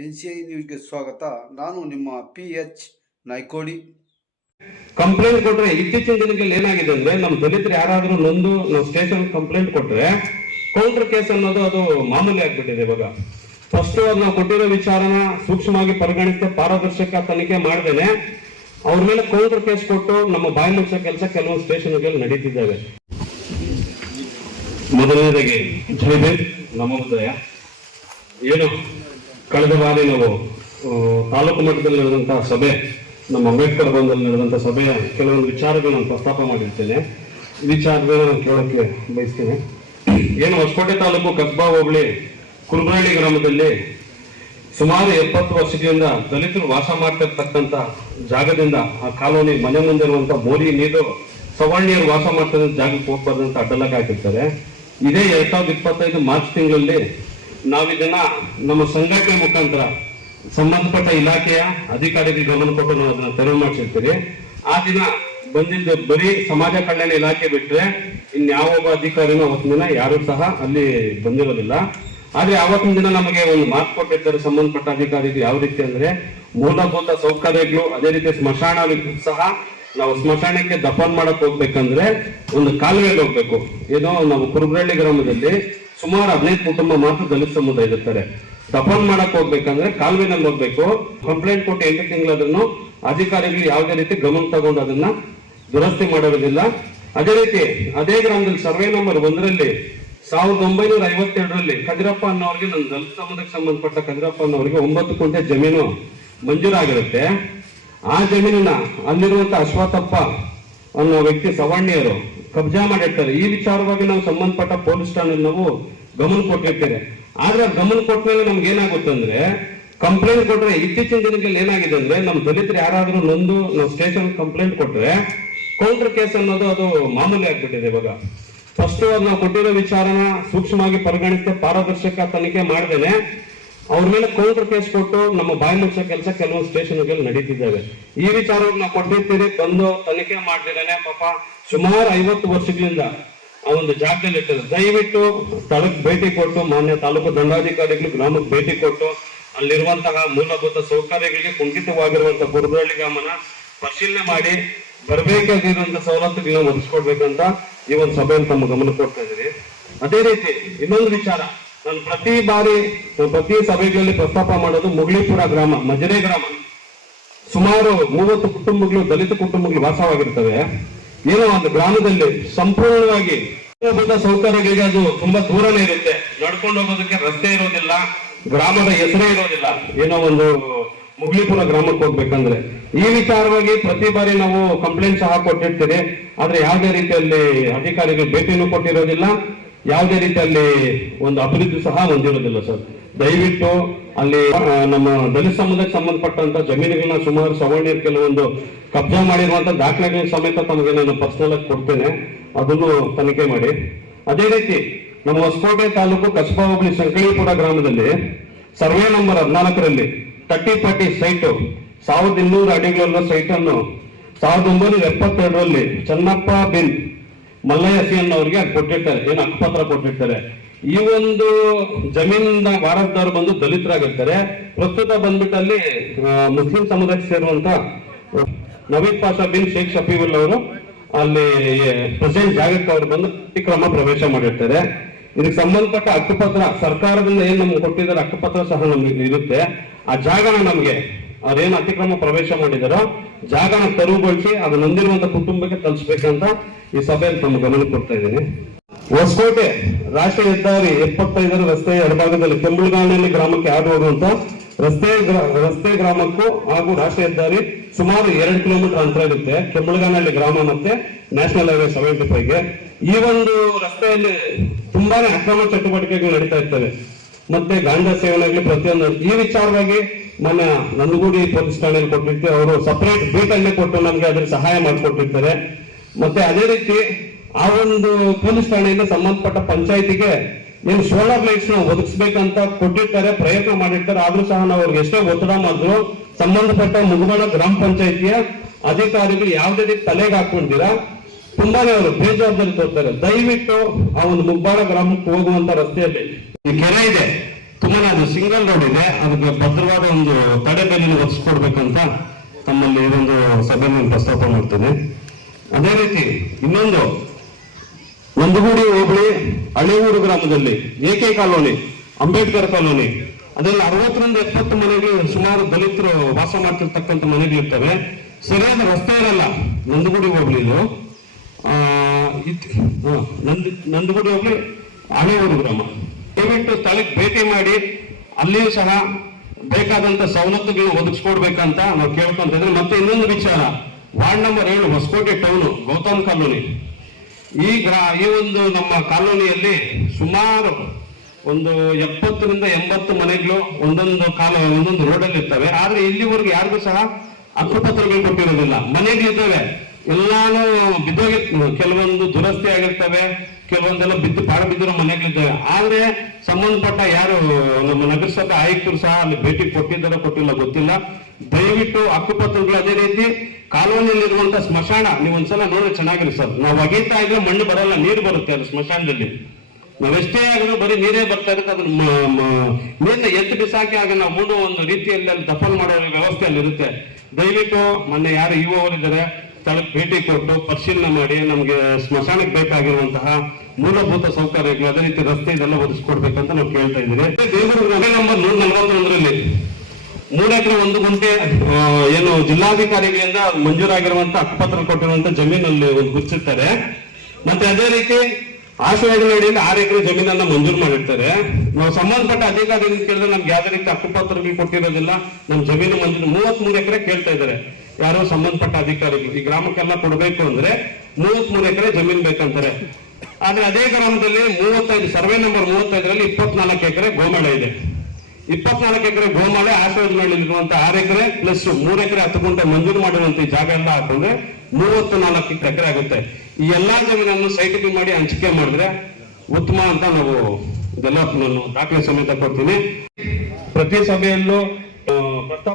N C I ನ್ಯೂಸ್ಗೆ ಸ್ವಾಗತ. ನಾನು ನಿಮ್ಮ ಪಿ ಎಚ್ ನಾಯ್ಕೋಡಿ. ಕಂಪ್ಲೇಂಟ್ ಕೊಟ್ರೆ ಇತ್ತೀಚಿನ ದಿನಗಳಲ್ಲಿ ಏನಾಗಿದೆ ಅಂದ್ರೆ ನಮ್ಮ ದಲಿತರು ಯಾರಾದರೂ ನೊಂದು ನಾವು ಸ್ಟೇಷನ್ ಕಂಪ್ಲೇಂಟ್ ಕೊಟ್ರೆ ಕೌಂಟರ್ ಕೇಸ್ ಅನ್ನೋದು ಅದು ಮಾಮೂಲಿ ಆಗ್ಬಿಟ್ಟಿದೆ ಇವಾಗ. ಫಸ್ಟ್ ನಾವು ಕೊಟ್ಟಿರೋ ವಿಚಾರನ ಸೂಕ್ಷ್ಮವಾಗಿ ಪರಿಗಣಿಸಿ ಪಾರದರ್ಶಕ ತನಿಖೆ ಮಾಡ್ದೇನೆ. ಅವ್ರ ಮೇಲೆ ಕೌಂಟರ್ ಕೇಸ್ ಕೊಟ್ಟು ನಮ್ಮ ಬಾಯಿ ಮುಚ್ಚೋ ಕೆಲಸ ಕೆಲವೊಂದು ಸ್ಟೇಷನ್ಗಳಲ್ಲಿ ನಡೀತಿದ್ದಾವೆ. ಮೊದಲನೇದಾಗಿ ಜಯದೇವ್ ನಮೋದಯ ಏನು? ಕಳೆದ ಬಾರಿ ನಾವು ತಾಲೂಕು ಮಟ್ಟದಲ್ಲಿ ನಡೆದಂತಹ ಸಭೆ, ನಮ್ಮ ಅಂಬೇಡ್ಕರ್ ಭವನದಲ್ಲಿ ನಡೆದಂಥ ಸಭೆಯ ಕೆಲವೊಂದು ವಿಚಾರಗಳನ್ನು ಪ್ರಸ್ತಾಪ ಮಾಡಿರ್ತೇನೆ. ವಿಚಾರಗಳನ್ನ ನಾನು ಕೇಳೋಕ್ಕೆ ಬಯಸ್ತೇನೆ. ಏನು ಹೊಸಕೋಟೆ ತಾಲೂಕು ಕಸ್ಬಾ ಹೋಬಳಿ ಕುರುಬರಳ್ಳಿ ಗ್ರಾಮದಲ್ಲಿ ಸುಮಾರು ಎಪ್ಪತ್ತು ವರ್ಷಗಳಿಂದ ದಲಿತರು ವಾಸ ಮಾಡ್ತಿರ್ತಕ್ಕಂಥ ಜಾಗದಿಂದ ಆ ಕಾಲೋನಿ ಮನೆ ಮುಂದೆ ಇರುವಂತ ಬೋರಿ ನೀರು ಸವರ್ಣೀಯರು ವಾಸ ಮಾಡ್ತಿರೋ ಜಾಗಕ್ಕೆ ಹೋಗ್ಬಾರ್ದಂತ ಅಡ್ಡಲಕ್ಕೆ ಹಾಕಿರ್ತಾರೆ. ಇದೇ ಎರಡ್ ಸಾವಿರದ ಇಪ್ಪತ್ತೈದು ಮಾರ್ಚ್ ತಿಂಗಳಲ್ಲಿ ನಾವಿದನ್ನ ನಮ್ಮ ಸಂಘಟನೆ ಮುಖಾಂತರ ಸಂಬಂಧಪಟ್ಟ ಇಲಾಖೆಯ ಅಧಿಕಾರಿಗಳಿಗೆ ಗಮನ ಕೊಟ್ಟು ನಾವು ಅದನ್ನ ತೆರವು ಮಾಡಿಸಿರ್ತೀವಿ. ಆ ದಿನ ಬಂದಿದ್ದು ಬರೀ ಸಮಾಜ ಕಲ್ಯಾಣ ಇಲಾಖೆ ಬಿಟ್ರೆ ಇನ್ಯಾವೊಬ್ಬ ಅಧಿಕಾರಿನೂ ಅವತ್ತಿನ ದಿನ ಯಾರು ಸಹ ಅಲ್ಲಿ ಬಂದಿರೋದಿಲ್ಲ. ಆದ್ರೆ ಅವತ್ತಿನ ದಿನ ನಮಗೆ ಒಂದು ಮಾತು ಕೊಟ್ಟಿರ್ತಾರೆ ಸಂಬಂಧಪಟ್ಟ ಅಧಿಕಾರಿಗಳು ಯಾವ ರೀತಿ ಅಂದ್ರೆ ಮೂಲಭೂತ ಸೌಕರ್ಯಗಳು, ಅದೇ ರೀತಿ ಸ್ಮಶಾನ ಸಹ ನಾವು ಸ್ಮಶಾನಕ್ಕೆ ದಫನ್ ಮಾಡಕ್ ಹೋಗ್ಬೇಕಂದ್ರೆ ಒಂದು ಕಾಲುವೆಗೆ ಹೋಗ್ಬೇಕು. ಏನೋ ನಾವು ಕುರುಬರಳ್ಳಿ ಗ್ರಾಮದಲ್ಲಿ ಸುಮಾರು ಹದಿನೈದು ಕುಟುಂಬ ಮಾತ್ರ ದಲಿತ ಸಮುದಾಯ ಇರ್ತಾರೆ ದಫನ್ ಮಾಡಕ್ ಹೋಗ್ಬೇಕಂದ್ರೆ ಕಾಲುವೆನಲ್ಲಿ ಹೋಗ್ಬೇಕು. ಕಂಪ್ಲೇಂಟ್ ಕೊಟ್ಟು ಎಂಟು ತಿಂಗಳಾದ್ರೂ ಅಧಿಕಾರಿಗಳು ಯಾವುದೇ ರೀತಿ ಗಮನ ತಗೊಂಡು ಅದನ್ನ ದುರಸ್ತಿ ಮಾಡೋದಿಲ್ಲ. ಅದೇ ರೀತಿ ಅದೇ ಗ್ರಾಮದಲ್ಲಿ ಸರ್ವೆ ನಂಬರ್ ಒಂದರಲ್ಲಿ ಸಾವಿರದ ಒಂಬೈನೂರ ಐವತ್ತೆರಡರಲ್ಲಿ ಕದಿರಪ್ಪ ಅನ್ನೋರಿಗೆ ನನ್ನ ದಲಿತ ಸಮುದಾಯಕ್ಕೆ ಸಂಬಂಧಪಟ್ಟ ಕದಿರಪ್ಪ ಅನ್ನೋರಿಗೆ ಒಂಬತ್ತು ಕುಂಟೆ ಜಮೀನು ಮಂಜೂರಾಗಿರುತ್ತೆ ಆ ಜಮೀನನ್ನ ಅಲ್ಲಿರುವಂತ ಅಶ್ವಥಪ್ಪ ಅನ್ನೋ ವ್ಯಕ್ತಿ ಸವರ್ಣಿಯರು ಕಬ್ಜಾ ಮಾಡಿರ್ತಾರೆ. ಈ ವಿಚಾರವಾಗಿ ನಾವು ಸಂಬಂಧಪಟ್ಟ ಪೊಲೀಸ್ ಠಾಣೆ ನಾವು ಗಮನ ಕೊಟ್ಟಿರ್ತೇವೆ. ಆದ್ರೆ ಗಮನ ಕೊಟ್ಟ ಮೇಲೆ ನಮ್ಗೆ ಏನಾಗುತ್ತಂದ್ರೆ ಕಂಪ್ಲೇಂಟ್ ಕೊಟ್ರೆ ಇತ್ತೀಚಿನ ದಿನಗಳಲ್ಲಿ ಏನಾಗಿದೆ ಅಂದ್ರೆ, ನಮ್ಮ ದಲಿತರು ಯಾರಾದ್ರೂ ನೊಂದು ನಾವು ಸ್ಟೇಷನ್ ಕಂಪ್ಲೇಂಟ್ ಕೊಟ್ರೆ ಕೌಂಟರ್ ಕೇಸ್ ಅನ್ನೋದು ಅದು ಮಾಮೂಲಿ ಆಗ್ಬಿಟ್ಟಿದೆ ಇವಾಗ. ಫಸ್ಟ್ ನಾವು ಕೊಟ್ಟಿರೋ ವಿಚಾರನ ಸೂಕ್ಷ್ಮವಾಗಿ ಪರಿಗಣಿಸಿ ಪಾರದರ್ಶಕ ತನಿಖೆ ಮಾಡ್ದೇನೆ, ಅವ್ರ ಮೇಲೆ ಕೌಂಟರ್ ಕೇಸ್ ಕೊಟ್ಟು ನಮ್ಮ ಬಾಯಿ ಮುಚ್ಚೋ ಕೆಲಸ ಕೆಲವೊಂದು ಸ್ಟೇಷನ್ಗಳಲ್ಲಿ ನಡೀತಿದ್ದಾವೆ. ಈ ವಿಚಾರವನ್ನು ನಾವು ಕೊಟ್ಟಿರ್ತೀರಿ ಬಂದು ತನಿಖೆ ಮಾಡ್ದಿರೇನೆ ಪಾಪ. ಸುಮಾರು ಐವತ್ತು ವರ್ಷಗಳಿಂದ ಆ ಒಂದು ಜಾಗದಲ್ಲಿ ಇರ್ತದೆ ದಯವಿಟ್ಟು ಸ್ಥಳಕ್ಕೆ ಭೇಟಿ ಕೊಟ್ಟು, ಮಾನ್ಯ ತಾಲೂಕು ದಂಡಾಧಿಕಾರಿಗಳು ಗ್ರಾಮಕ್ಕೆ ಭೇಟಿ ಕೊಟ್ಟು, ಅಲ್ಲಿರುವಂತಹ ಮೂಲಭೂತ ಸೌಕರ್ಯಗಳಿಗೆ ಕುಂಠಿತವಾಗಿರುವಂತಹ ಗುರುದಳ್ಳಿ ಗ್ರಾಮನ ಪರಿಶೀಲನೆ ಮಾಡಿ ಬರಬೇಕಾಗಿರುವಂತಹ ಸವಲತ್ತುಗಳನ್ನ ಒದಗಿಸ್ಕೊಡ್ಬೇಕಂತ ಈ ಒಂದು ಸಭೆಯನ್ನು ತಮ್ಮ ಗಮನ ಕೊಡ್ತಾ ಇದ್ದೀರಿ. ಅದೇ ರೀತಿ ಇನ್ನೊಂದು ವಿಚಾರ, ನಾನು ಪ್ರತಿ ಬಾರಿ ಪ್ರತಿ ಸಭೆಗಳಲ್ಲಿ ಪ್ರಸ್ತಾಪ ಮಾಡೋದು ಮುಗ್ಲಿಪುರ ಗ್ರಾಮ ಮಜರೆ ಗ್ರಾಮ. ಸುಮಾರು ಮೂವತ್ತು ಕುಟುಂಬಗಳು, ದಲಿತ ಕುಟುಂಬಗಳು ವಾಸವಾಗಿರ್ತವೆ. ಏನೋ ಒಂದು ಗ್ರಾಮದಲ್ಲಿ ಸಂಪೂರ್ಣವಾಗಿ ಸೌಕರ್ಯಗಳಿಗೆ ಅದು ತುಂಬಾ ದೂರನೇ ಇರುತ್ತೆ. ನಡ್ಕೊಂಡು ಹೋಗೋದಕ್ಕೆ ರಸ್ತೆ ಇರೋದಿಲ್ಲ, ಗ್ರಾಮದ ಹೆಸರೇ ಇರೋದಿಲ್ಲ. ಏನೋ ಒಂದು ಮುಗ್ಲಿಪುರ ಗ್ರಾಮಕ್ಕೆ ಹೋಗ್ಬೇಕಂದ್ರೆ. ಈ ವಿಚಾರವಾಗಿ ಪ್ರತಿ ಬಾರಿ ನಾವು ಕಂಪ್ಲೇಂಟ್ ಸಹ ಕೊಟ್ಟಿರ್ತೀವಿ ಆದ್ರೆ ಯಾವುದೇ ರೀತಿಯಲ್ಲಿ ಅಧಿಕಾರಿಗಳು ಭೇಟಿನೂ ಕೊಟ್ಟಿರೋದಿಲ್ಲ. ಯಾವುದೇ ರೀತಿಯಲ್ಲಿ ಒಂದು ಅಭಿವೃದ್ಧಿ ಸಹ ಹೊಂದಿರೋದಿಲ್ಲ, ಸರ್. ದಯವಿಟ್ಟು ಅಲ್ಲಿ ನಮ್ಮ ದಲಿತ ಸಮುದಾಯಕ್ಕೆ ಸಂಬಂಧಪಟ್ಟಂತ ಜಮೀನುಗಳನ್ನ ಸುಮಾರು ಸವರ್ಣಿಯರ್ ಕೆಲವೊಂದು ಕಬ್ಜಾ ಮಾಡಿರುವಂತ ದಾಖಲೆಗಳ ಸಮೇತ ತಮಗೆ ನಾನು ಪರ್ಸನಲ್ ಆಗಿ ಕೊಡ್ತೇನೆ. ಅದನ್ನು ತನಿಖೆ ಮಾಡಿ. ಅದೇ ರೀತಿ ನಮ್ಮ ಹೊಸಕೋಟೆ ತಾಲೂಕು ಕಸಬಾ ಹೋಬಳಿ ಸಂಕಳೀಪುರ ಗ್ರಾಮದಲ್ಲಿ ಸರ್ವೆ ನಂಬರ್ ಹದಿನಾಲ್ಕರಲ್ಲಿ ತರ್ಟಿ ಫಾರ್ಟಿ ಸೈಟು ಸಾವಿರದ ಇನ್ನೂರು ಸೈಟ್ ಅನ್ನು ಸಾವಿರದ ಒಂಬೈನೂರ ಎಪ್ಪತ್ತೆರಡರಲ್ಲಿ ಚನ್ನಪ್ಪ ಬಿನ್ ಮಲ್ಲಯ್ಯ ಸಿ ಅನ್ನೋರಿಗೆ ಕೊಟ್ಟಿರ್ತಾರೆ. ಏನು ಹಕ್ಕುಪತ್ರ ಕೊಟ್ಟಿರ್ತಾರೆ. ಈ ಒಂದು ಜಮೀನಿನ ವಾರದ್ದಾರು ಬಂದು ದಲಿತರಾಗಿರ್ತಾರೆ. ಪ್ರಸ್ತುತ ಬಂದ್ಬಿಟ್ಟು ಅಲ್ಲಿ ಆ, ಮುಸ್ಲಿಂ ಸಮುದಾಯಕ್ಕೆ ಸೇರುವಂತ ನವೀದ್ ಪಾಷಾ ಬಿನ್ ಶೇಖ್ ಶಫೀವುಲ್ ಅವರು ಅಲ್ಲಿ ಪ್ರೆಸಿಡೆಂಟ್ ಜಾಗಕ್ಕೆ ಅವರು ಬಂದು ಅತಿಕ್ರಮ ಪ್ರವೇಶ ಮಾಡಿರ್ತಾರೆ. ಇದಕ್ಕೆ ಸಂಬಂಧಪಟ್ಟ ಹಕ್ಕುಪತ್ರ ಸರ್ಕಾರದಿಂದ ಏನ್ ನಮ್ಗೆ ಕೊಟ್ಟಿದ್ದಾರೆ ಹಕ್ಕುಪತ್ರ ಸಹ ನಮ್ಗೆ ಇರುತ್ತೆ. ಆ ಜಾಗನ ನಮ್ಗೆ ಏನು ಅತಿಕ್ರಮ ಪ್ರವೇಶ ಮಾಡಿದಾರೋ ಜಾಗನ ತೆರವುಗೊಳಿಸಿ ಅದು ನಂದಿರುವಂತ ಕುಟುಂಬಕ್ಕೆ ತಲುಪಿಸ್ಬೇಕಂತ ಈ ಸಭೆಯಲ್ಲಿ ತಮ್ಮ ಗಮನ ಕೊಡ್ತಾ ಇದ್ದೀನಿ. ಹೊಸಕೋಟೆ ರಾಷ್ಟ್ರೀಯ ಹೆದ್ದಾರಿ ಎಪ್ಪತ್ತೈದರ ರಸ್ತೆಯ ಎಡಭಾಗದಲ್ಲಿ ಕೆಂಬಳಗಾನಹಳ್ಳಿ ಗ್ರಾಮಕ್ಕೆ ಹಾದು ಅಂತ ರಸ್ತೆ ರಸ್ತೆ ಗ್ರಾಮಕ್ಕೂ ಹಾಗೂ ರಾಷ್ಟ್ರೀಯ ಹೆದ್ದಾರಿ ಸುಮಾರು ಎರಡು ಕಿಲೋಮೀಟರ್ ಅಂತರ ಇರುತ್ತೆ ಕೆಂಬಳಗಾನಹಳ್ಳಿ ಗ್ರಾಮ ಮತ್ತೆ ನ್ಯಾಷನಲ್ ಹೈವೇ ಸೆವೆಂಟಿ ಫೈವ್ಗೆ ಈ ಒಂದು ರಸ್ತೆಯಲ್ಲಿ ತುಂಬಾನೇ ಅಕ್ರಮ ಚಟುವಟಿಕೆಗಳು ನಡೀತಾ ಇರ್ತವೆ. ಮತ್ತೆ ಗಾಂಜಾ ಸೇವನೆಗೆ ಪ್ರತಿಯೊಂದು. ಈ ವಿಚಾರವಾಗಿ ಮೊನ್ನೆ ನಂದಗೂಡಿ ಪೊಲೀಸ್ ಠಾಣೆಯಲ್ಲಿ ಕೊಟ್ಟಿರ್ತೀವಿ ಅವರು ಸಪರೇಟ್ ಬೀಟನ್ನೇ ಕೊಟ್ಟು ನಮಗೆ ಅದ್ರ ಸಹಾಯ ಮಾಡಿಕೊಟ್ಟಿರ್ತಾರೆ. ಮತ್ತೆ ಅದೇ ರೀತಿ ಆ ಒಂದು ಪೊಲೀಸ್ ಠಾಣೆಯಿಂದ ಸಂಬಂಧಪಟ್ಟ ಪಂಚಾಯತಿಗೆ ನೀವು ಸೋಲಾರ್ ಲೈಟ್ಸ್ನ ಒದಗಿಸ್ಬೇಕಂತ ಕೊಟ್ಟಿರ್ತಾರೆ, ಪ್ರಯತ್ನ ಮಾಡಿರ್ತಾರೆ. ಆದ್ರೂ ಸಹ ನಾವು ಅವ್ರಿಗೆ ಎಷ್ಟೇ ಒತ್ತಡ ಮಾಡಿದ್ರು ಸಂಬಂಧಪಟ್ಟ ಮುಗಬಾಳ ಗ್ರಾಮ ಪಂಚಾಯತಿಯ ಅಧಿಕಾರಿಗಳು ಯಾವುದೇ ರೀತಿ ತಲೆಗೆ ಹಾಕೊಂಡಿರಾ ತುಂಬಾನೇ ಅವರು ಬೇಜವಾಬ್ದಾರಿ ತೋರ್ತಾರೆ. ದಯವಿಟ್ಟು ಆ ಒಂದು ಮುಗ್ಬಾಳ ಗ್ರಾಮಕ್ಕೆ ಹೋಗುವಂತ ರಸ್ತೆಯಲ್ಲಿ. ಈ ಕೆರೆ ಇದೆ. ತುಂಬಾನೇ ಅದು ಸಿಂಗಲ್ ರೋಡ್ ಇದೆ. ಅದಕ್ಕೆ ಭದ್ರವಾದ ಒಂದು ತಡೆಬೇಲಿನ ಒದಗಿಸ್ಕೊಡ್ಬೇಕಂತ ತಮ್ಮಲ್ಲಿ ಇದೊಂದು ಸಭೆಯನ್ನು ಪ್ರಸ್ತಾಪ ಮಾಡ್ತೇನೆ ಅದೇ ರೀತಿ ಇನ್ನೊಂದು ನಂದಗೂಡಿ ಹೋಬಳಿ ಹಳೆಯೂರು ಗ್ರಾಮದಲ್ಲಿ ಎಕೆ ಕಾಲೋನಿ? ಅಂಬೇಡ್ಕರ್ ಕಾಲೋನಿ. ಅದರಲ್ಲಿ ಅರವತ್ತರಿಂದ ಎಪ್ಪತ್ತು ಮನೆಗಳು ಸುಮಾರು ದಲಿತರು ವಾಸ ಮಾಡ್ತಿರ್ತಕ್ಕಂಥ ಮನೆಗಳಿರ್ತವೆ ಸರಿಯಾದ ರಸ್ತೆ ಇರಲ್ಲ ನಂದಗುಡಿ ಹೋಬಳಿ ಇದು. ನಂದಗುಡಿ ಹೋಬಳಿ ಹಳೆಯೂರು ಗ್ರಾಮ. ದಯವಿಟ್ಟು ಸ್ಥಳಕ್ಕೆ ಭೇಟಿ ಮಾಡಿ, ಅಲ್ಲಿಯೂ ಸಹ ಬೇಕಾದಂತ ಸವಲತ್ತುಗಳನ್ನ ಒದಗಿಸ್ಕೊಡ್ಬೇಕಂತ ನಾವು ಕೇಳ್ಕೊಂತ ಇದ್ರೆ ಮತ್ತೆ ಇನ್ನೊಂದು ವಿಚಾರ, ವಾರ್ಡ್ ನಂಬರ್ ಏಳು ಹೊಸಕೋಟೆ ಟೌನು, ಗೌತಮ್ ಕಾಲೋನಿ. ಈ ಗ್ರಾ, ಈ ಒಂದು ನಮ್ಮ ಕಾಲೋನಿಯಲ್ಲಿ ಸುಮಾರು ಒಂದು ಎಪ್ಪತ್ತರಿಂದ ಎಂಬತ್ತು ಮನೆಗಳು ಒಂದೊಂದು ಕಾಲ, ಒಂದೊಂದು ರೋಡಲ್ಲಿ ಇರ್ತವೆ. ಆದ್ರೆ ಇಲ್ಲಿವರೆಗೂ ಯಾರಿಗೂ ಸಹ ಹಕ್ಕುಪತ್ರಗಳು ಕೊಟ್ಟಿರೋದಿಲ್ಲ ಮನೆಗಳಿದ್ದಾವೆ. ಎಲ್ಲಾನು ಬಿದ್ದೋಗಿ, ಕೆಲವೊಂದು ದುರಸ್ತಿ ಆಗಿರ್ತವೆ. ಕೆಲವೊಂದೆಲ್ಲ ಬಿದ್ದು ಪಾಡ ಬಿದ್ದಿರೋ ಮನೆಗಳಿದೆ ಆದ್ರೆ ಸಂಬಂಧಪಟ್ಟ ಯಾರು, ನಮ್ಮ ನಗರಸಭೆ ಆಯುಕ್ತರು ಸಹ ಅಲ್ಲಿ ಭೇಟಿ ಕೊಟ್ಟಿದ್ದಾರ ಕೊಟ್ಟಿಲ್ಲ ಗೊತ್ತಿಲ್ಲ. ದಯವಿಟ್ಟು ಹಕ್ಕುಪತ್ರಗಳು ಅದೇ ರೀತಿ ಕಾಲೋನಿಯಲ್ಲಿರುವಂತ ಸ್ಮಶಾನ, ನೀವು ಒಂದ್ಸಲ ನೋಡಿ ಚೆನ್ನಾಗಿರಿ ಸರ್. ನಾವು ಒಗೀತಾ ಇದ್ರೆ ಮಣ್ಣು ಬರಲ್ಲ, ನೀರು ಬರುತ್ತೆ ಅಲ್ಲಿ ಸ್ಮಶಾನದಲ್ಲಿ. ನಾವೆಷ್ಟೇ ಆಗಿದ್ರು ಬರೀ ನೀರೇ ಬರ್ತಾ ಇರುತ್ತೆ, ಅದನ್ನ ಮ- ಮ- ನೀರ್ನ ಎತ್ತು ಬಿಸಾಕಿ ಆಗ ನಾವು ಮೂಡೋ ಒಂದು ರೀತಿಯಲ್ಲಿ ಅಲ್ಲಿ ದಫಲ್ ಮಾಡೋ ವ್ಯವಸ್ಥೆ ಅಲ್ಲಿ ಇರುತ್ತೆ ದಯವಿಟ್ಟು ಮೊನ್ನೆ ಯಾರು ಇವರಿದ್ದಾರೆ ಸ್ಥಳಕ್ಕೆ ಭೇಟಿ ಕೊಟ್ಟು ಪರಿಶೀಲನೆ ಮಾಡಿ ನಮ್ಗೆ ಸ್ಮಶಾನಕ್ಕೆ ಬೇಕಾಗಿರುವಂತಹ ಮೂಲಭೂತ ಸೌಕರ್ಯಗಳು, ಅದೇ ರೀತಿ ರಸ್ತೆ ಇದೆಲ್ಲ ಒದಗಿಸ್ಕೊಡ್ಬೇಕಂತ ನಾವು ಕೇಳ್ತಾ ಇದ್ದೀವಿ. ದೇವರು ನಂಬರ್ ನೂರ ನಲವತ್ತೊಂದರಲ್ಲಿ. ಮೂರು ಎಕರೆ ಒಂದು ಗುಂಟೆ ಏನು ಜಿಲ್ಲಾಧಿಕಾರಿಗಳಿಂದ ಮಂಜೂರಾಗಿರುವಂತ ಹಕ್ಕುಪತ್ರ ಕೊಟ್ಟಿರುವಂತ ಜಮೀನಲ್ಲಿ ಒಂದು ಗುರುತಿರ್ತಾರೆ ಮತ್ತೆ ಅದೇ ರೀತಿ ಆಶ್ರಯಗಳ ಅಡಿಯಲ್ಲಿ ಆರು ಎಕರೆ ಜಮೀನನ್ನ ಮಂಜೂರು ಮಾಡಿರ್ತಾರೆ. ನಾವು ಸಂಬಂಧಪಟ್ಟ ಅಧಿಕಾರಿಗಳು ಕೇಳಿದ್ರೆ ನಮ್ಗೆ ಯಾವ್ದೇ ರೀತಿ ಹಕ್ಕುಪತ್ರಗಳು ಕೊಟ್ಟಿರೋದಿಲ್ಲ. ನಮ್ ಜಮೀನು ಮಂಜೂರು ಮೂವತ್ತ್ ಮೂರು ಎಕರೆ ಕೇಳ್ತಾ ಇದ್ದಾರೆ. ಯಾರೋ ಸಂಬಂಧಪಟ್ಟ ಅಧಿಕಾರಿಗಳು. ಈ ಗ್ರಾಮಕ್ಕೆಲ್ಲ ಕೊಡಬೇಕು ಅಂದ್ರೆ ಮೂವತ್ತ್ ಮೂರು ಎಕರೆ ಜಮೀನು ಬೇಕಂತಾರೆ. ಆದ್ರೆ ಅದೇ ಗ್ರಾಮದಲ್ಲಿ ಮೂವತ್ತೈದು, ಸರ್ವೆ ನಂಬರ್ ಮೂವತ್ತೈದರಲ್ಲಿ ಇಪ್ಪತ್ನಾಲ್ಕು ಎಕರೆ ಗೋಮಾಳ ಇದೆ. ಇಪ್ಪತ್ನಾಲ್ಕು ಎಕರೆ ಗೋಮಾಳೆ ಆಶ್ರಯದಲ್ಲಿರುವಂತ ಆರು ಎಕರೆ ಪ್ಲಸ್ ಮೂರು ಎಕರೆ ಹತ್ತು ಗುಂಟೆ ಮಂಜೂರು ಮಾಡಿರುವಂತ ಜಾಗ ಎಲ್ಲ ಹಾಕೊಂಡ್ರೆ ಮೂವತ್ತು ನಾಲ್ಕು ಎಕರೆ ಆಗುತ್ತೆ. ಈ ಎಲ್ಲಾ ಜಮೀನನ್ನು ಸೈಟಿಂಗ್ ಮಾಡಿ ಹಂಚಿಕೆ ಮಾಡಿದ್ರೆ ಉತ್ತಮ ಅಂತ ನಾವು ಇದೆಲ್ಲ ನಾನು ದಾಖಲೆ ಸಮೇತ ಕೊಡ್ತೀನಿ. ಪ್ರತಿ ಸಭೆಯಲ್ಲೂ ಪ್ರಸ್ತಾಪ